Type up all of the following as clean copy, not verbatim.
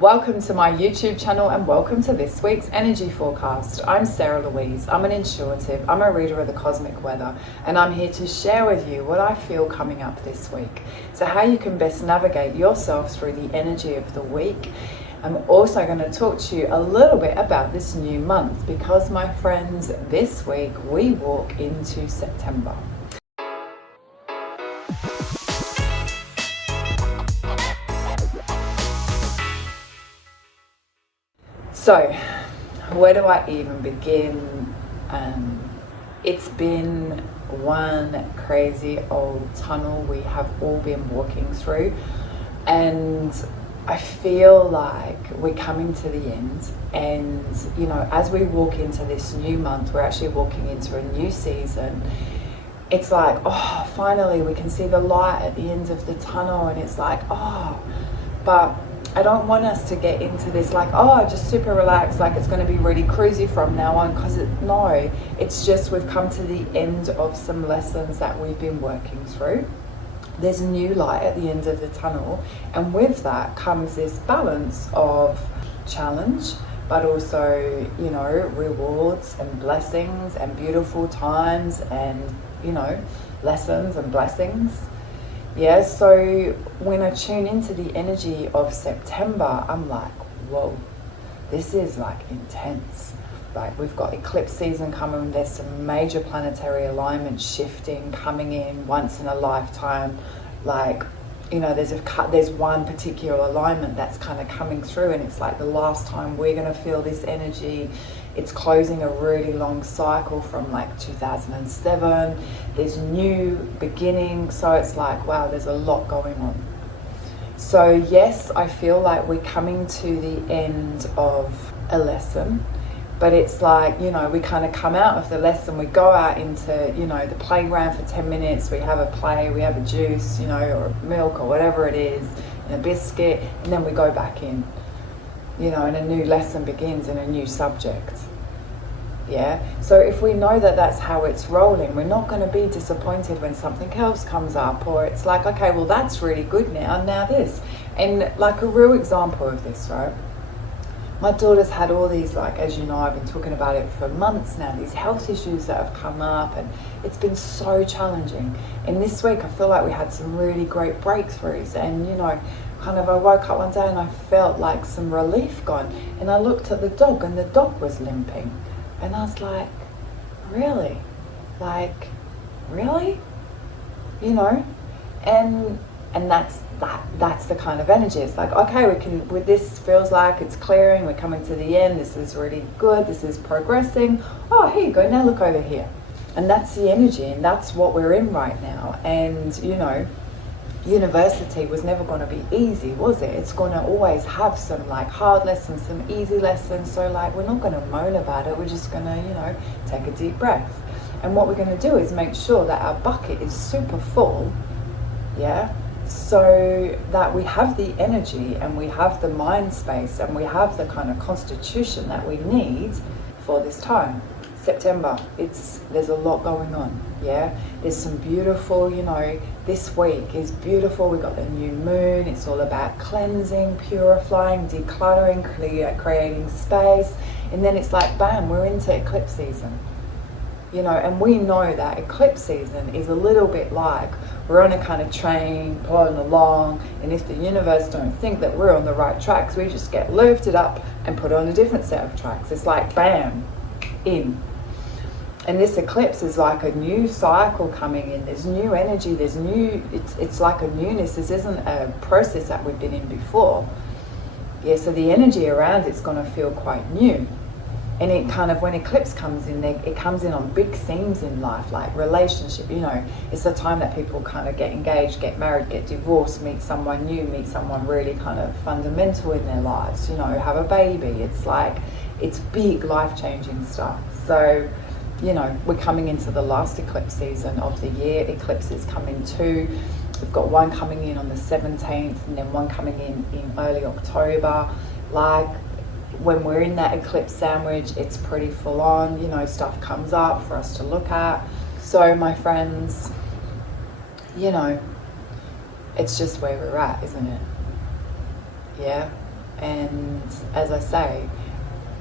Welcome to my YouTube channel and welcome to this week's energy forecast. I'm Sarah Louise. I'm an intuitive, I'm a reader of the cosmic weather, and I'm here to share with you what I feel coming up this week. So how you can best navigate yourself through the energy of the week. I'm also going to talk to you a little bit about this new month because, my friends, this week we walk into September. So, where do I even begin? It's been one crazy old tunnel we have all been walking through, and I feel like we're coming to the end. And you know, as we walk into this new month, we're actually walking into a new season. It's like, oh, finally we can see the light at the end of the tunnel, and it's like, oh, but I don't want us to get into this like, oh, just super relaxed, like it's going to be really cruisy from now on, because no, it's just we've come to the end of some lessons that we've been working through. There's a new light at the end of the tunnel, and with that comes this balance of challenge, but also, you know, rewards and blessings and beautiful times and, you know, lessons and blessings. Yeah, so when I tune into the energy of September, I'm like, whoa, this is like intense. Like, we've got eclipse season coming, there's some major planetary alignment shifting, coming in once in a lifetime. Like, you know, there's one particular alignment that's kind of coming through, and it's like the last time we're going to feel this energy. It's closing a really long cycle from like 2007. There's new beginnings, so it's like, wow, there's a lot going on. So yes, I feel like we're coming to the end of a lesson, but it's like, you know, we kind of come out of the lesson, we go out into, you know, the playground for 10 minutes, we have a play, we have a juice, you know, or milk or whatever it is, and a biscuit, and then we go back in, you know, and a new lesson begins and a new subject. Yeah, so if we know that that's how it's rolling, we're not going to be disappointed when something else comes up, or it's like, okay, well, that's really good now this. And like a real example of this, right? My daughter's had all these, like, as you know, I've been talking about it for months now, these health issues that have come up, and it's been so challenging. And this week I feel like we had some really great breakthroughs, and, you know, kind of I woke up one day and I felt like some relief gone, and I looked at the dog and the dog was limping. And I was like, really? Like, really? You know? And that's the kind of energy. It's like, okay, this feels like it's clearing, we're coming to the end, this is really good, this is progressing. Oh, here you go, now look over here. And that's the energy, and that's what we're in right now. And, you know, university was never going to be easy, was it? It's going to always have some like hard lessons, some easy lessons. So like, we're not going to moan about it. We're just going to, you know, take a deep breath. And what we're going to do is make sure that our bucket is super full, yeah, so that we have the energy and we have the mind space and we have the kind of constitution that we need for this time. September, there's a lot going on, yeah. There's some beautiful, you know, this week is beautiful. We got the new moon. It's all about cleansing, purifying, decluttering, creating space, and then it's like, bam, we're into eclipse season, you know. And we know that eclipse season is a little bit like we're on a kind of train pulling along, and if the universe don't think that we're on the right tracks, we just get lifted up and put on a different set of tracks. It's like, bam, in. And this eclipse is like a new cycle coming in. There's new energy, there's new, it's like a newness. This isn't a process that we've been in before. Yeah, so the energy around it's going to feel quite new. And it kind of, when eclipse comes in, it comes in on big themes in life, like relationship, you know. It's the time that people kind of get engaged, get married, get divorced, meet someone new, meet someone really kind of fundamental in their lives, you know, have a baby. It's like, it's big life-changing stuff. So, you know, we're coming into the last eclipse season of the year. Eclipses come in two. We've got one coming in on the 17th and then one coming in early October. Like, when we're in that eclipse sandwich, it's pretty full on, you know, stuff comes up for us to look at. So my friends, you know, it's just where we're at, isn't it? Yeah. And as I say,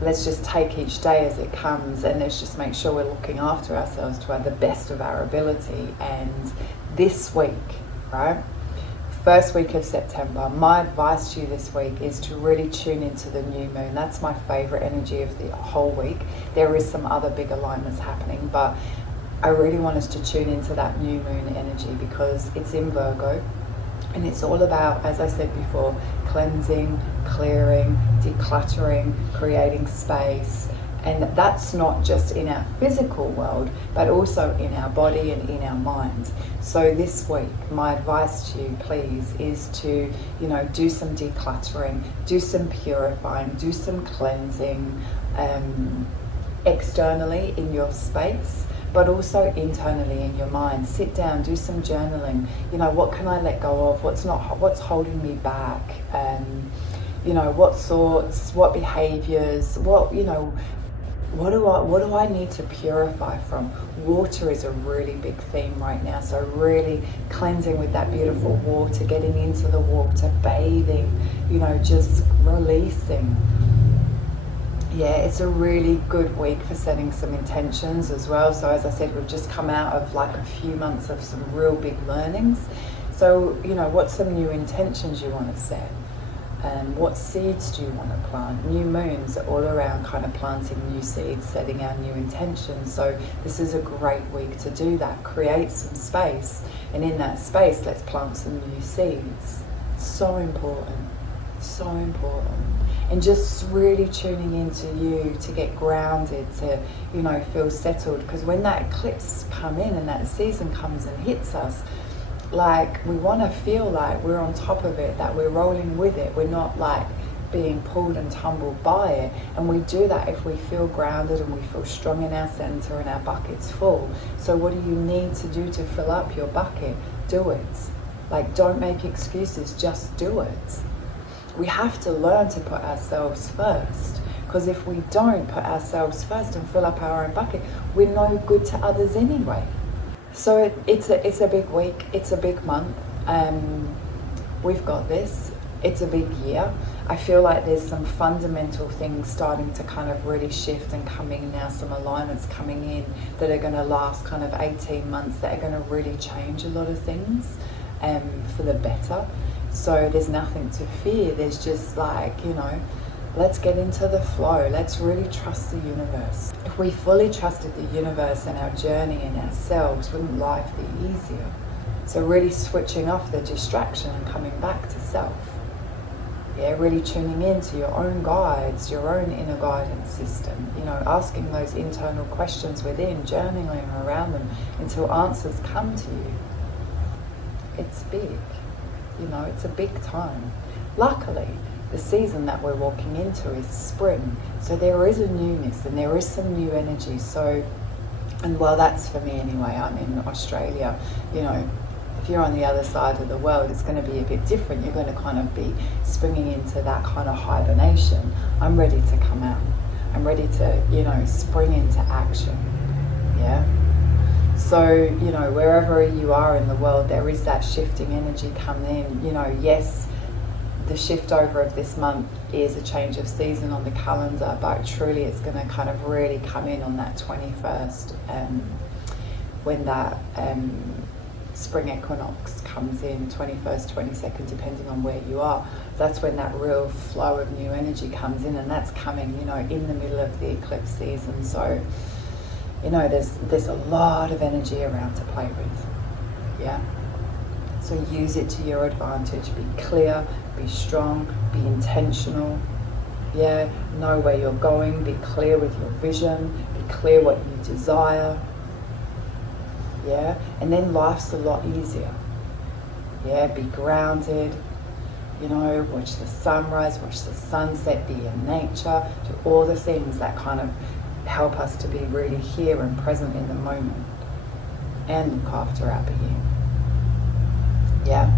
let's just take each day as it comes, and let's just make sure we're looking after ourselves to the best of our ability. And this week, right, first week of September, my advice to you this week is to really tune into the new moon. That's my favorite energy of the whole week. There is some other big alignments happening, but I really want us to tune into that new moon energy because it's in Virgo. And it's all about, as I said before, cleansing, clearing, decluttering, creating space. And that's not just in our physical world, but also in our body and in our mind. So this week, my advice to you, please, is to, do some decluttering, do some purifying, do some cleansing, externally in your space, but also internally in your mind. Sit down, do some journaling. What can I let go of? What's holding me back? What thoughts, what behaviors, what do I need to purify from? Water is a really big theme right now. So really cleansing with that beautiful water, getting into the water, bathing, just releasing. Yeah, it's a really good week for setting some intentions as well. So as I said, we've just come out of like a few months of some real big learnings. So, what's some new intentions you want to set? What seeds do you want to plant? New moons are all around kind of planting new seeds, setting our new intentions. So this is a great week to do that. Create some space. And in that space, let's plant some new seeds. So important. So important. And just really tuning into you to get grounded, to, feel settled. Because when that eclipse come in and that season comes and hits us, like we want to feel like we're on top of it, that we're rolling with it. We're not like being pulled and tumbled by it. And we do that if we feel grounded and we feel strong in our center and our bucket's full. So what do you need to do to fill up your bucket? Do it. Like, don't make excuses, just do it. We have to learn to put ourselves first, because if we don't put ourselves first and fill up our own bucket, we're no good to others anyway. So it's a big week, it's a big month. We've got this. It's a big year. I feel like there's some fundamental things starting to kind of really shift and coming now, some alignments coming in that are going to last kind of 18 months, that are going to really change a lot of things for the better. So there's nothing to fear. There's just like, let's get into the flow. Let's really trust the universe. If we fully trusted the universe and our journey and ourselves, wouldn't life be easier? So really switching off the distraction and coming back to self. Yeah, really tuning into your own guides, your own inner guidance system, asking those internal questions within, journaling around them until answers come to you. It's big. It's a big time. Luckily, the season that we're walking into is spring. So there is a newness and there is some new energy. So, and well, that's for me anyway. I'm in Australia. If you're on the other side of the world, it's going to be a bit different. You're going to kind of be springing into that kind of hibernation. I'm ready to come out. I'm ready to, spring into action. Yeah. So, wherever you are in the world, there is that shifting energy coming in. Yes, the shift over of this month is a change of season on the calendar, but truly it's going to kind of really come in on that 21st, when that spring equinox comes in, 21st, 22nd, depending on where you are. That's when that real flow of new energy comes in, and that's coming, in the middle of the eclipse season. So, there's a lot of energy around to play with, yeah? So use it to your advantage. Be clear, be strong, be intentional, yeah? Know where you're going, be clear with your vision, be clear what you desire, yeah? And then life's a lot easier, yeah? Be grounded, watch the sunrise, watch the sunset, be in nature, do all the things that kind of help us to be really here and present in the moment and look after our being. Yeah,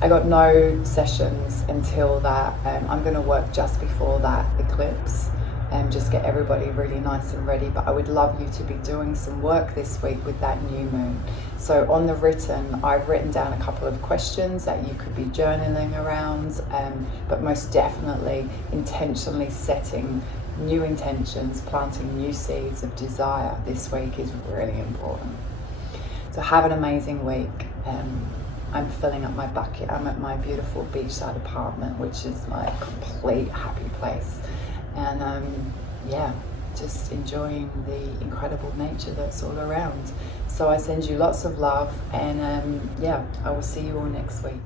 I got no sessions until that. I'm going to work just before that eclipse, just get everybody really nice and ready. But I would love you to be doing some work this week with that new moon. So on the written, I've written down a couple of questions that you could be journaling around, but most definitely intentionally setting new intentions, planting new seeds of desire this week is really important. So have an amazing week. I'm filling up my bucket. I'm at my beautiful beachside apartment, which is my complete happy place. And yeah, just enjoying the incredible nature that's all around. So I send you lots of love, and yeah, I will see you all next week.